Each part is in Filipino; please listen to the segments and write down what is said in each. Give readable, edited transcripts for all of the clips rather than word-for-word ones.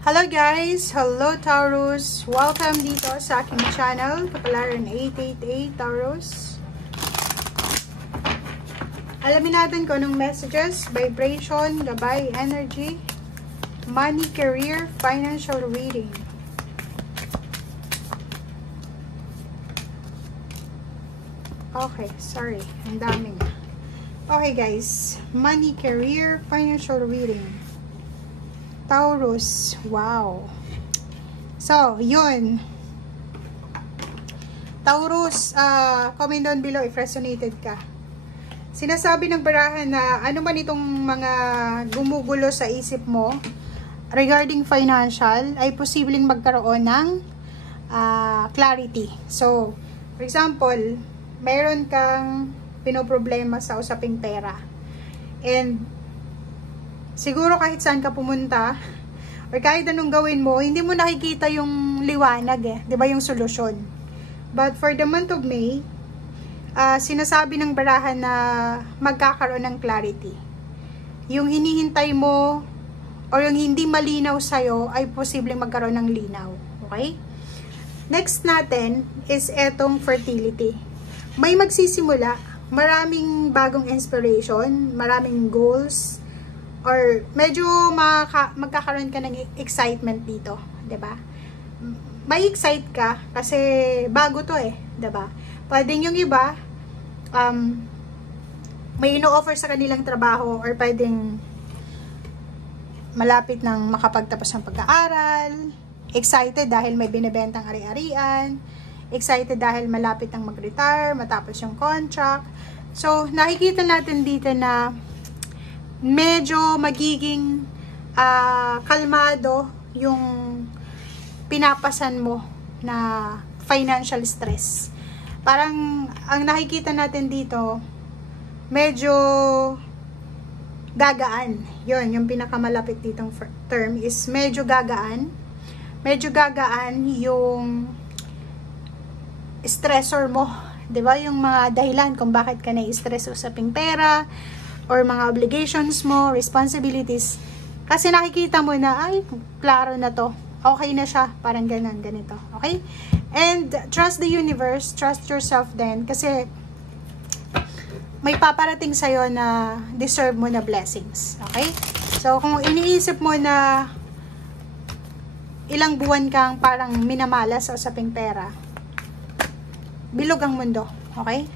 Hello guys! Hello Taurus! Welcome dito sa aking channel, Kapalaran 888 Taurus. Alamin natin kung anong messages, vibration, gabay, energy, money, career, financial reading. Okay, sorry. Ang daming. Okay guys, money, career, financial reading. Taurus, wow. So, yun. Taurus, comment down below if resonated ka. Sinasabi ng barahan na ano man itong mga gumugulo sa isip mo regarding financial ay posibleng magkaroon ng clarity. So, for example, mayroon kang pinoproblema sa usaping pera. And siguro kahit saan ka pumunta or kahit anong gawin mo, hindi mo nakikita yung liwanag eh. 'Di ba yung solusyon? But for the month of May, sinasabi ng barahan na magkakaroon ng clarity. Yung hinihintay mo or yung hindi malinaw sa'yo ay posibleng magkaroon ng linaw. Okay? Next natin is etong fertility. May magsisimula, maraming bagong inspiration, maraming goals, or medyo magkakaroon ka ng excitement dito, 'di ba? May excite ka kasi bago 'to eh, 'di ba? Pwedeng yung iba may ino-offer sa kanilang trabaho or pwedeng malapit nang makapagtapos ng pag-aaral, excited dahil may binebentang ari-arian, excited dahil malapit nang mag-retire, matapos yung contract. So, nakikita natin dito na medyo magiging kalmado yung pinapasan mo na financial stress. Parang ang nakikita natin dito medyo gagaan. Yun, yung pinakamalapit ditong term is medyo gagaan. Medyo gagaan yung stressor mo. 'Di ba? Yung mga dahilan kung bakit ka na-stress sa usaping pera or mga obligations mo, responsibilities. Kasi nakikita mo na, ay, klaro na to. Okay na siya. Parang ganun, ganito. Okay? And trust the universe. Trust yourself din. Kasi may paparating sa'yo na deserve mo na blessings. Okay? So, kung iniisip mo na ilang buwan kang parang minamala sa usaping pera, bilog ang mundo. Okay?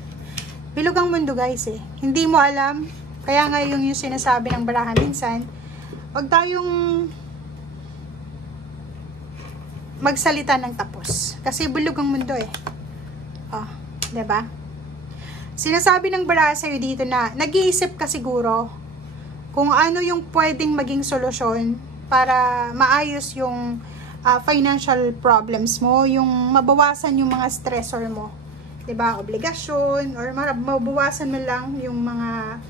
Bilog ang mundo, guys, eh. Hindi mo alam. Kaya nga yung sinasabi ng barahan minsan, huwag tayong magsalita ng tapos. Kasi bulog ang mundo eh. Oh, 'di ba? Sinasabi ng barahan sa'yo dito na nag-iisip ka siguro kung ano yung pwedeng maging solusyon para maayos yung financial problems mo, yung mabawasan yung mga stressor mo. 'Di ba? Obligasyon or mabawasan mo lang yung mga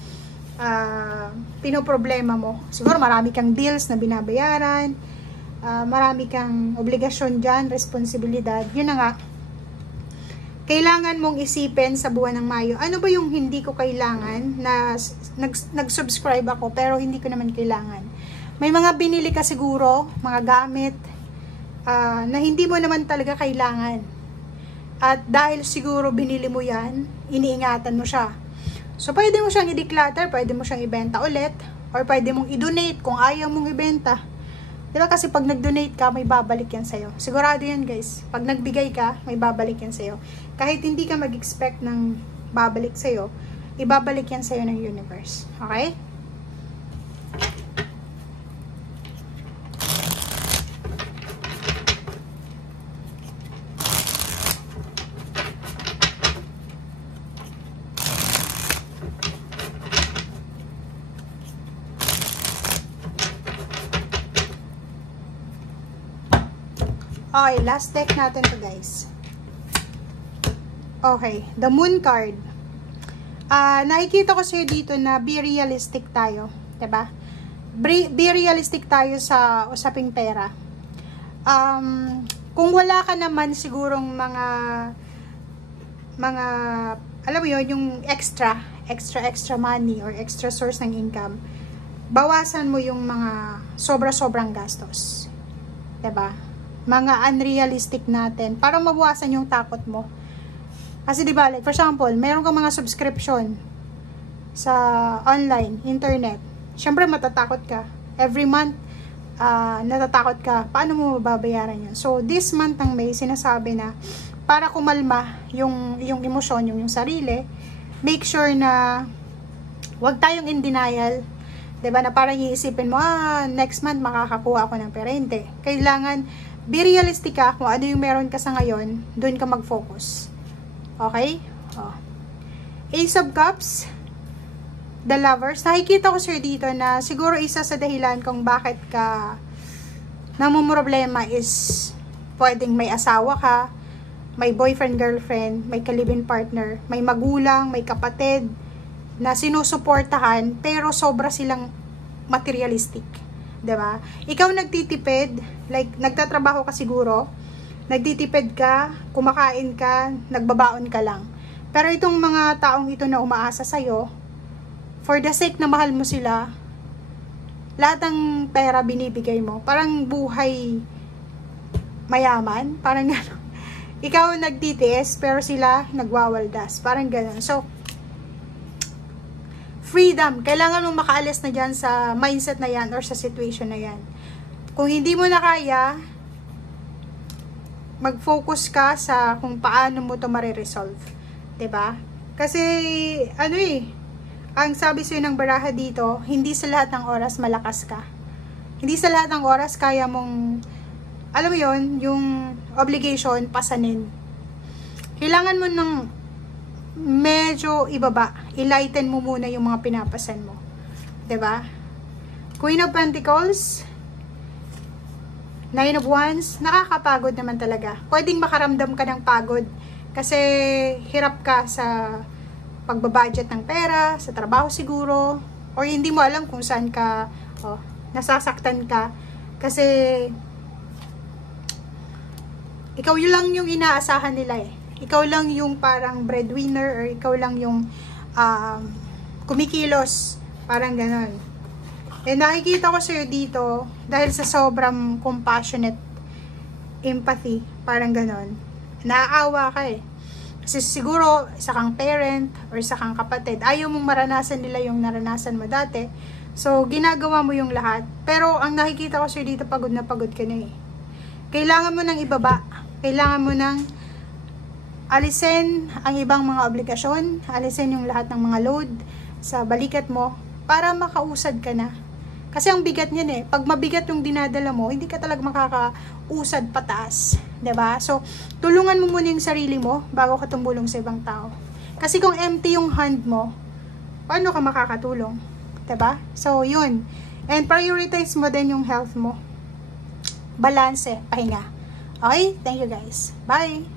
pinoproblema mo. Siguro marami kang bills na binabayaran, marami kang obligasyon dyan, responsibilidad. Yun na nga, kailangan mong isipin sa buwan ng Mayo, ano ba yung hindi ko kailangan na nag-subscribe ako pero hindi ko naman kailangan. May mga binili ka siguro, mga gamit na hindi mo naman talaga kailangan. At dahil siguro binili mo yan, iniingatan mo siya. So, pwede mo siyang i-declutter, pwede mo siyang ibenta ulit, or pwede mong i-donate kung ayaw mong ibenta. Diba? Kasi pag nag-donate ka, may babalik yan sa'yo. Sigurado yan, guys. Pag nagbigay ka, may babalik yan sa'yo. Kahit hindi ka mag-expect ng babalik sa'yo, ibabalik yan sa'yo ng universe. Okay? Okay, last deck natin to, guys. Okay, the moon card. Nakikita ko sa'yo dito na be realistic tayo. Diba? Be realistic tayo sa usaping pera. Kung wala ka naman sigurong mga alam mo yun, yung extra money or extra source ng income, bawasan mo yung mga sobra-sobrang gastos. 'Diba? Mga unrealistic natin para mabawasan yung takot mo. Kasi 'di ba, like for example, meron kang mga subscription sa online, internet. Syempre matatakot ka. Every month natatakot ka. Paano mo babayaran 'yan? So this month ng May, sinasabi na para kumalma yung emosyon, yung sarili, make sure na wag tayong in denial. 'Di ba? Na parang iisipin mo, next month makakakuha ako ng perente. Kailangan be realistic ka kung ano yung meron ka sa ngayon, doon ka mag-focus. Okay? Ace of Cups, The Lovers. Nakikita ko sir dito na siguro isa sa dahilan kung bakit ka namumroblema is pwedeng may asawa ka, may boyfriend, girlfriend, may ka-live-in partner, may magulang, may kapatid na sinusuportahan pero sobra silang materialistic. 'Di ba? Ikaw nagtitipid, like nagtatrabaho ka siguro, nagtitipid ka, kumakain ka, nagbabaon ka lang. Pero itong mga taong ito na umaasa sa'yo, for the sake na mahal mo sila, lahat ng pera binibigay mo. Parang buhay mayaman, parang gano'n. Ikaw nagtitiis, pero sila nagwawaldas. Parang gano'n. So, freedom. Kailangan mo makaalis na dyan sa mindset na yan or sa situation na yan. Kung hindi mo na kaya, mag-focus ka sa kung paano mo to mariresolve. 'Di ba? Kasi, ang sabi sa'yo ng baraha dito, hindi sa lahat ng oras malakas ka. Hindi sa lahat ng oras kaya mong, alam mo yon, yung obligation, pasanin. Kailangan mo ng medyo ibaba. I-lighten mo muna yung mga pinapasan mo. 'Di ba? Queen of Pentacles, Nine of Wands, nakakapagod naman talaga. Pwedeng makaramdam ka ng pagod kasi hirap ka sa pagbabudget ng pera, sa trabaho siguro, or hindi mo alam kung saan ka nasasaktan ka kasi ikaw yun lang yung inaasahan nila eh. Ikaw lang yung parang breadwinner or ikaw lang yung kumikilos, parang ganon. And nakikita ko sa'yo dito dahil sa sobrang compassionate empathy, parang ganon. Naaawa ka eh. Kasi siguro, isa kang parent or isa kang kapatid, ayaw mong maranasan nila yung naranasan mo dati. So, ginagawa mo yung lahat. Pero, ang nakikita ko sa'yo dito, pagod na pagod ka na eh. Kailangan mo nang ibaba. Kailangan mo nang alisin ang ibang mga obligasyon, alisin yung lahat ng mga load sa balikat mo para makausad ka na. Kasi ang bigat niyan eh. Pag mabigat yung dinadala mo, hindi ka talaga makakausad pataas. 'Di ba? So, tulungan mo muna yung sarili mo bago ka tumulong sa ibang tao. Kasi kung empty yung hand mo, paano ka makakatulong? 'Di ba? So, yun. And prioritize mo din yung health mo. Balance, pahinga. Okay? Thank you guys. Bye!